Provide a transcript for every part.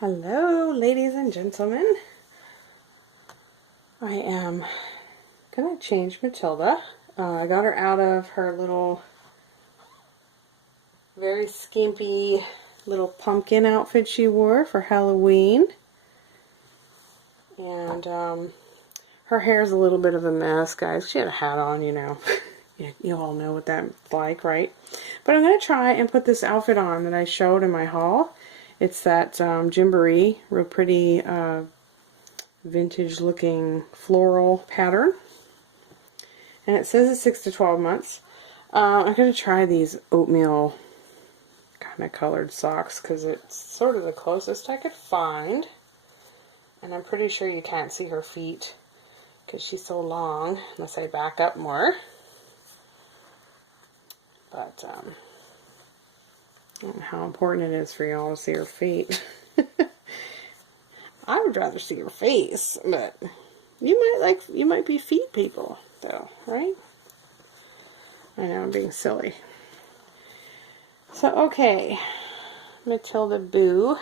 Hello, ladies and gentlemen. I am gonna change Matilda. I got her out of her little, very skimpy little pumpkin outfit she wore for Halloween. And her hair's a little bit of a mess, guys. She had a hat on, you know. You all know what that's like, right? But I'm gonna try and put this outfit on that I showed in my haul. It's that Gymboree, real pretty vintage looking floral pattern, and it says it's 6 to 12 months. I'm going to try these oatmeal kind of colored socks because it's sort of the closest I could find, and I'm pretty sure you can't see her feet because she's so long unless I back up more. But I don't know how important it is for y'all to see her feet. I would rather see your face, but you might be feet people, though, right? I know I'm being silly. So, okay, Matilda Boo.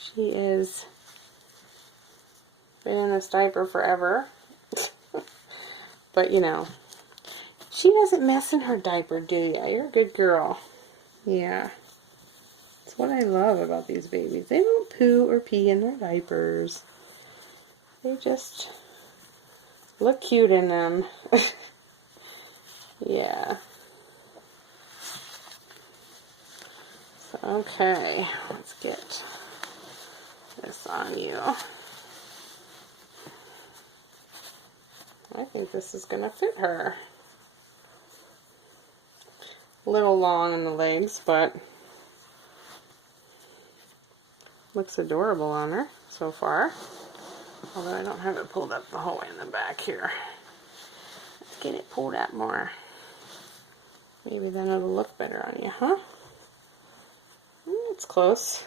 She is been in this diaper forever. But, you know, she doesn't mess in her diaper, do ya? You're a good girl. Yeah. That's what I love about these babies. They don't poo or pee in their diapers. They just look cute in them. Yeah. So, okay, let's get this on you. I think this is going to fit her. A little long in the legs, but looks adorable on her so far. Although I don't have it pulled up the whole way in the back here. Let's get it pulled up more. Maybe then it'll look better on you, huh? It's close.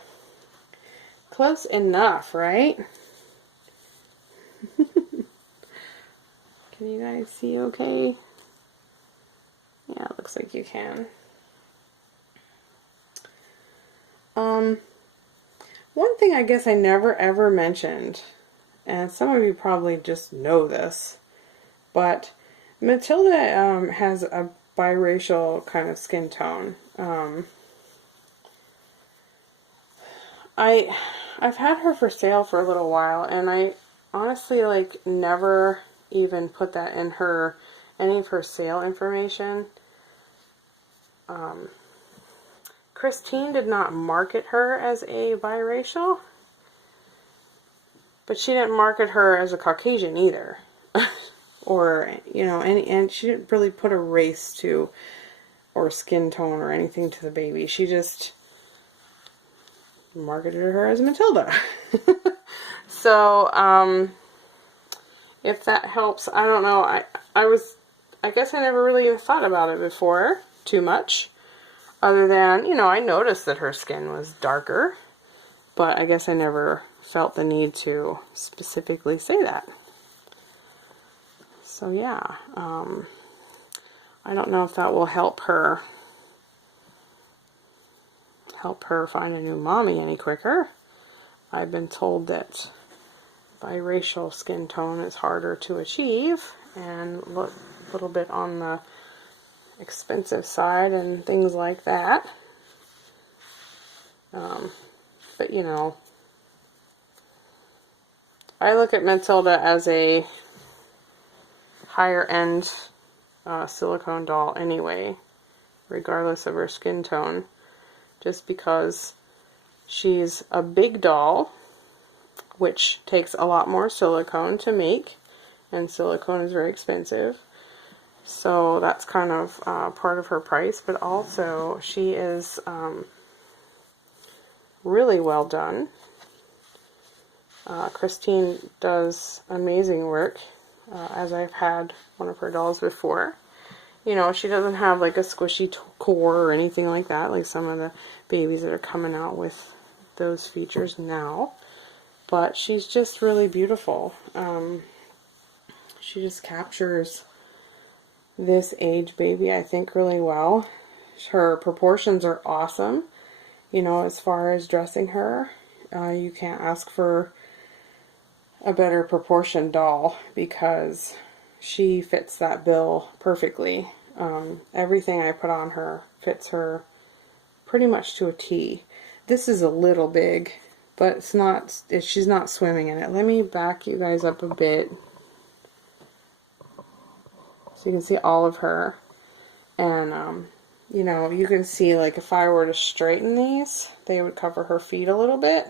Close enough, right? Can you guys see okay? Yeah, it looks like you can. One thing I guess I never ever mentioned, and some of you probably just know this, but Matilda has a biracial kind of skin tone. I've had her for sale for a little while, and I honestly never even put that in any of her sale information. Christine did not market her as a biracial, but she didn't market her as a Caucasian either. Or, you know, and she didn't really put a race to, or skin tone or anything to the baby. She just marketed her as Matilda. So, if that helps, I don't know. I guess I never really even thought about it before too much. Other than, you know, I noticed that her skin was darker, but I guess I never felt the need to specifically say that. So yeah, I don't know if that will help her find a new mommy any quicker. I've been told that biracial skin tone is harder to achieve and a little bit on the expensive side and things like that. But you know, I look at Matilda as a higher end silicone doll anyway, regardless of her skin tone, just because she's a big doll, which takes a lot more silicone to make, and silicone is very expensive. So that's kind of part of her price, but also she is really well done. Christine does amazing work, as I've had one of her dolls before. You know, she doesn't have like a squishy core or anything like that, like some of the babies that are coming out with those features now. But she's just really beautiful. She just captures this age baby, I think, really well. Her proportions are awesome, you know, as far as dressing her. You can't ask for a better proportioned doll because she fits that bill perfectly. Everything I put on her fits her pretty much to a T. This is a little big, but it's not, she's not swimming in it. Let me back you guys up a bit so you can see all of her. And, you know, you can see, like, if I were to straighten these, they would cover her feet a little bit.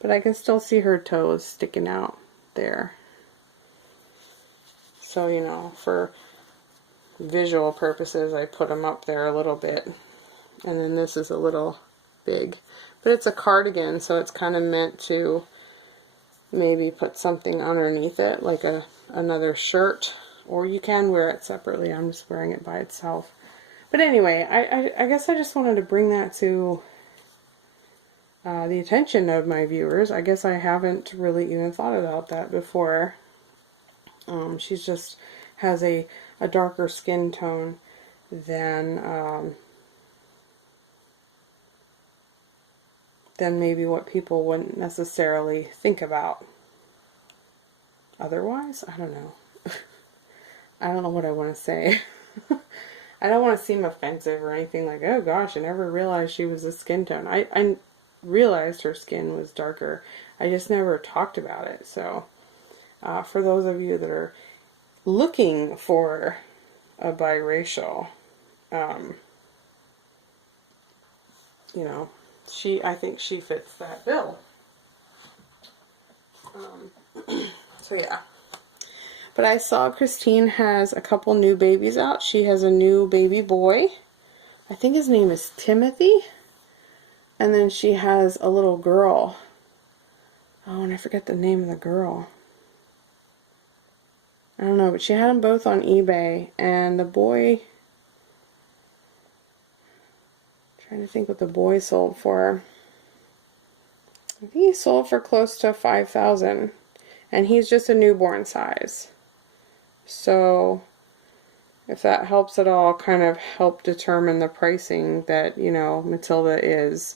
But I can still see her toes sticking out there. So, you know, for visual purposes, I put them up there a little bit. And then this is a little big. But it's a cardigan, so it's kind of meant to maybe put something underneath it, like another shirt. Or you can wear it separately. I'm just wearing it by itself. But anyway, I guess I just wanted to bring that to the attention of my viewers. I guess I haven't really even thought about that before. She's just has a darker skin tone than maybe what people wouldn't necessarily think about otherwise. I don't know. I don't know what I want to say. I don't want to seem offensive or anything like, oh gosh, I never realized she was this skin tone. I realized her skin was darker. I just never talked about it. So for those of you that are looking for a biracial, you know, I think she fits that bill. So yeah. But I saw Christine has a couple new babies out. She has a new baby boy. I think his name is Timothy. And then she has a little girl. Oh, and I forget the name of the girl. I don't know, but she had them both on eBay. And the boy... I'm trying to think what the boy sold for. I think he sold for close to $5,000. And he's just a newborn size. So, if that helps at all, kind of help determine the pricing that, you know, Matilda is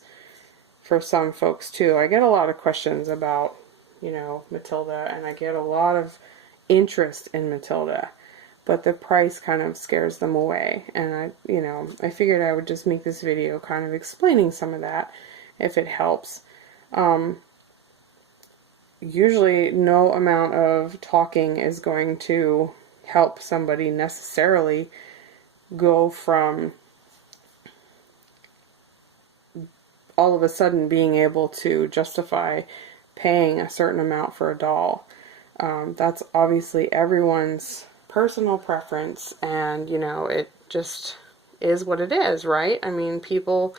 for some folks too. I get a lot of questions about, you know, Matilda, and I get a lot of interest in Matilda, but the price kind of scares them away. And I figured I would just make this video kind of explaining some of that, if it helps. Usually no amount of talking is going to help somebody necessarily go from all of a sudden being able to justify paying a certain amount for a doll. That's obviously everyone's personal preference, and you know, it just is what it is, right? I mean, people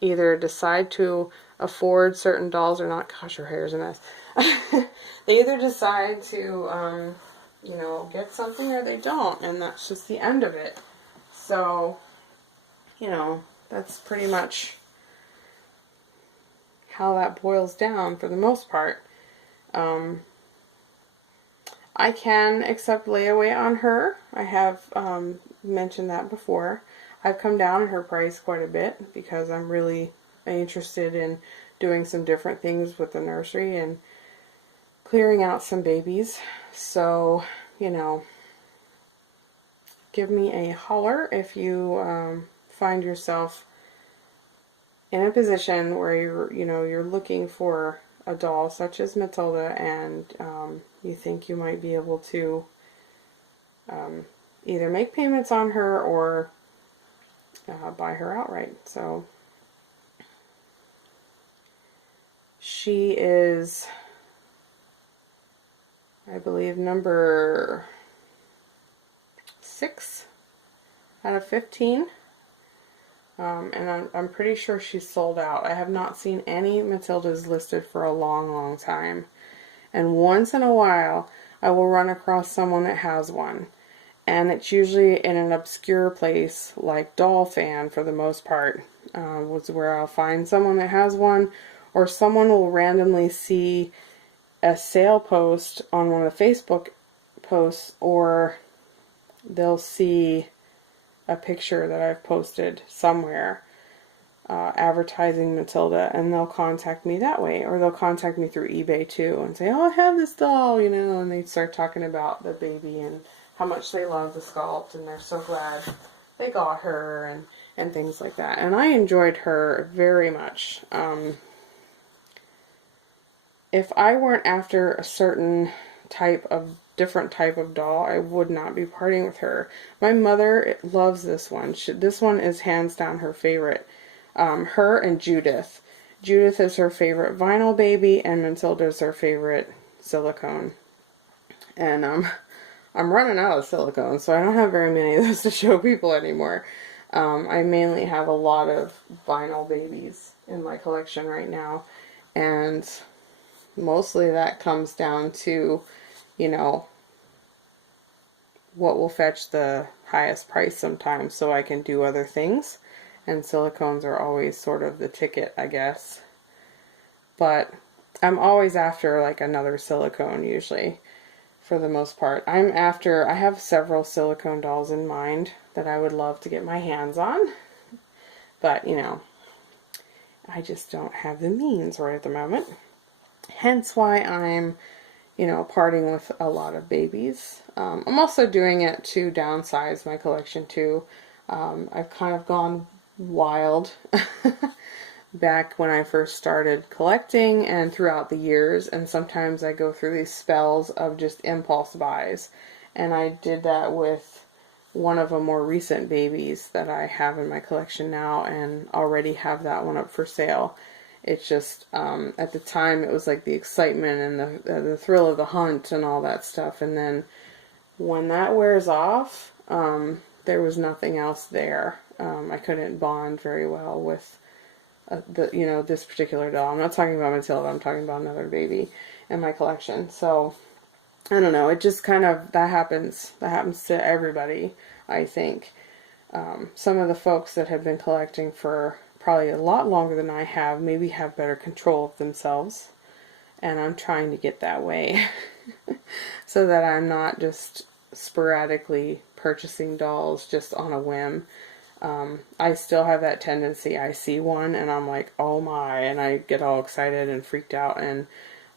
either decide to afford certain dolls or not. Gosh, her hair's a mess. They either decide to, you know, get something or they don't, and that's just the end of it. So, you know, that's pretty much how that boils down for the most part. I can accept layaway on her. I have mentioned that before. I've come down in her price quite a bit because I'm really interested in doing some different things with the nursery and clearing out some babies. So, you know, give me a holler if you find yourself in a position where you're looking for a doll such as Matilda, and you think you might be able to either make payments on her or buy her outright. So she is, I believe, number 6 out of 15. And I'm pretty sure she's sold out. I have not seen any Matildas listed for a long, long time. And once in a while, I will run across someone that has one. And it's usually in an obscure place like Doll Fan for the most part. Was where I'll find someone that has one. Or someone will randomly see a sale post on one of the Facebook posts, or they'll see a picture that I've posted somewhere. advertising Matilda, and they'll contact me that way, or they'll contact me through eBay too and say, oh, I have this doll, you know, and they start talking about the baby and how much they love the sculpt and they're so glad they got her and things like that. And I enjoyed her very much. If I weren't after a certain different type of doll, I would not be parting with her. My mother loves this one. This one is hands down her favorite. Her and Judith. Judith is her favorite vinyl baby, and Matilda is her favorite silicone. And I'm running out of silicone, so I don't have very many of those to show people anymore. I mainly have a lot of vinyl babies in my collection right now, and mostly that comes down to, you know, what will fetch the highest price sometimes so I can do other things. And silicones are always sort of the ticket, I guess. But I'm always after like another silicone usually, for the most part. I have several silicone dolls in mind that I would love to get my hands on. But, you know, I just don't have the means right at the moment. Hence why I'm, you know, parting with a lot of babies. I'm also doing it to downsize my collection too. I've kind of gone wild back when I first started collecting and throughout the years, and sometimes I go through these spells of just impulse buys, and I did that with one of the more recent babies that I have in my collection now, and already have that one up for sale. It's just at the time it was like the excitement and the thrill of the hunt and all that stuff, and then when that wears off, there was nothing else there. I couldn't bond very well with this particular doll. I'm not talking about Matilda, I'm talking about another baby in my collection. So, I don't know, it just kind of, that happens to everybody, I think. Some of the folks that have been collecting for probably a lot longer than I have, maybe have better control of themselves. And I'm trying to get that way. So that I'm not just sporadically purchasing dolls just on a whim. I still have that tendency. I see one and I'm like, oh my, and I get all excited and freaked out, and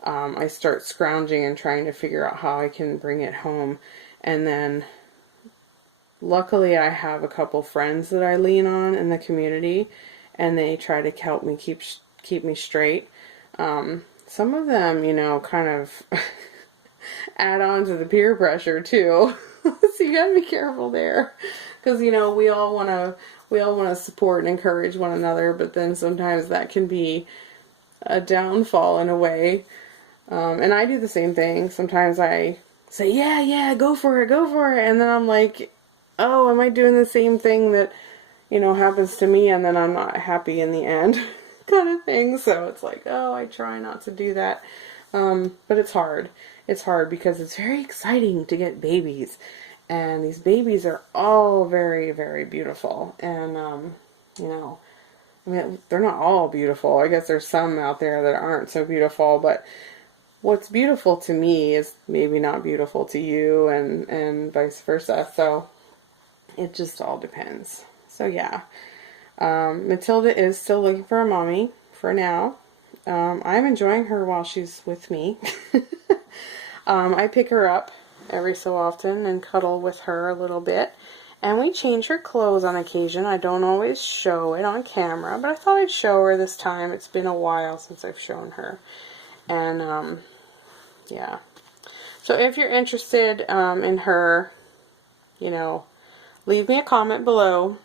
I start scrounging and trying to figure out how I can bring it home. And then luckily I have a couple friends that I lean on in the community, and they try to help me keep me straight. Some of them, you know, kind of add on to the peer pressure too. So you gotta be careful there, because, you know, we all want to support and encourage one another, but then sometimes that can be a downfall in a way. And I do the same thing. Sometimes I say, yeah, go for it, and then I'm like, oh, am I doing the same thing that, you know, happens to me, and then I'm not happy in the end, kind of thing. So it's like, oh, I try not to do that. But it's hard. It's hard because it's very exciting to get babies. And these babies are all very, very beautiful. And, you know, I mean, they're not all beautiful. I guess there's some out there that aren't so beautiful. But what's beautiful to me is maybe not beautiful to you, and vice versa. So it just all depends. So yeah. Matilda is still looking for a mommy for now. I'm enjoying her while she's with me. I pick her up every so often and cuddle with her a little bit. And we change her clothes on occasion. I don't always show it on camera, but I thought I'd show her this time. It's been a while since I've shown her. And, yeah. So if you're interested in her, you know, leave me a comment below,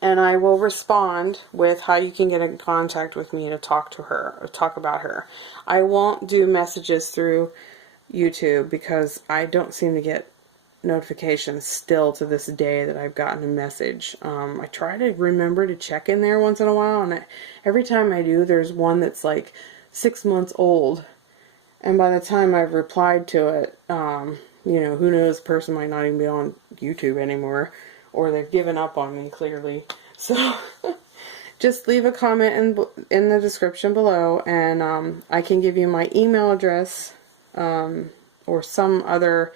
and I will respond with how you can get in contact with me to talk to her, or talk about her. I won't do messages through YouTube because I don't seem to get notifications still to this day that I've gotten a message. I try to remember to check in there once in a while, and every time I do, there's one that's like 6 months old, and by the time I've replied to it, you know, who knows, the person might not even be on YouTube anymore, or they've given up on me, clearly. So just leave a comment in the description below, and I can give you my email address, or some other.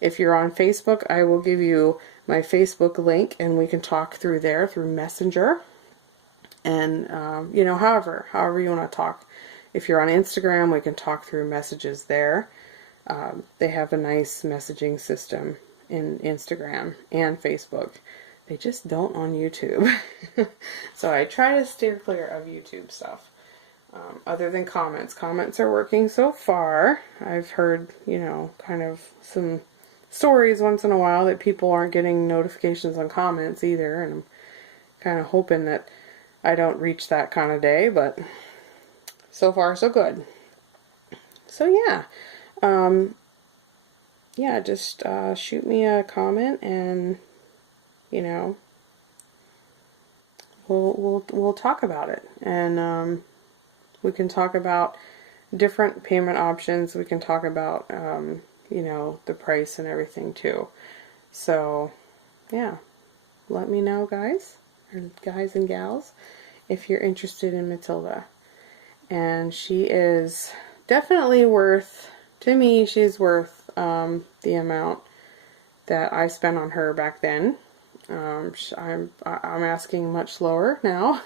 If you're on Facebook, I will give you my Facebook link, and we can talk through there through Messenger. And, you know, however you want to talk. If you're on Instagram, we can talk through messages there. They have a nice messaging system in Instagram and Facebook. They just don't on YouTube. So I try to steer clear of YouTube stuff. Other than comments. Comments are working so far. I've heard, you know, kind of some stories once in a while that people aren't getting notifications on comments either, and I'm kind of hoping that I don't reach that kind of day, but so far so good. So yeah, yeah, just shoot me a comment, and you know, we'll talk about it, and we can talk about different payment options. We can talk about you know, the price and everything too. So yeah, let me know, guys and gals, if you're interested in Matilda. And she is definitely worth, to me, she's worth the amount that I spent on her back then. I'm asking much lower now,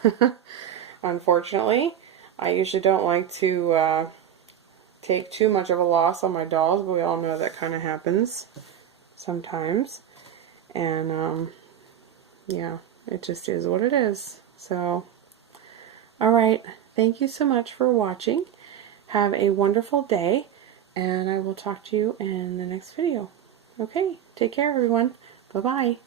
unfortunately. I usually don't like to take too much of a loss on my dolls, but we all know that kind of happens sometimes. And yeah, it just is what it is. So, alright, thank you so much for watching. Have a wonderful day, and I will talk to you in the next video. Okay, take care everyone. Bye-bye.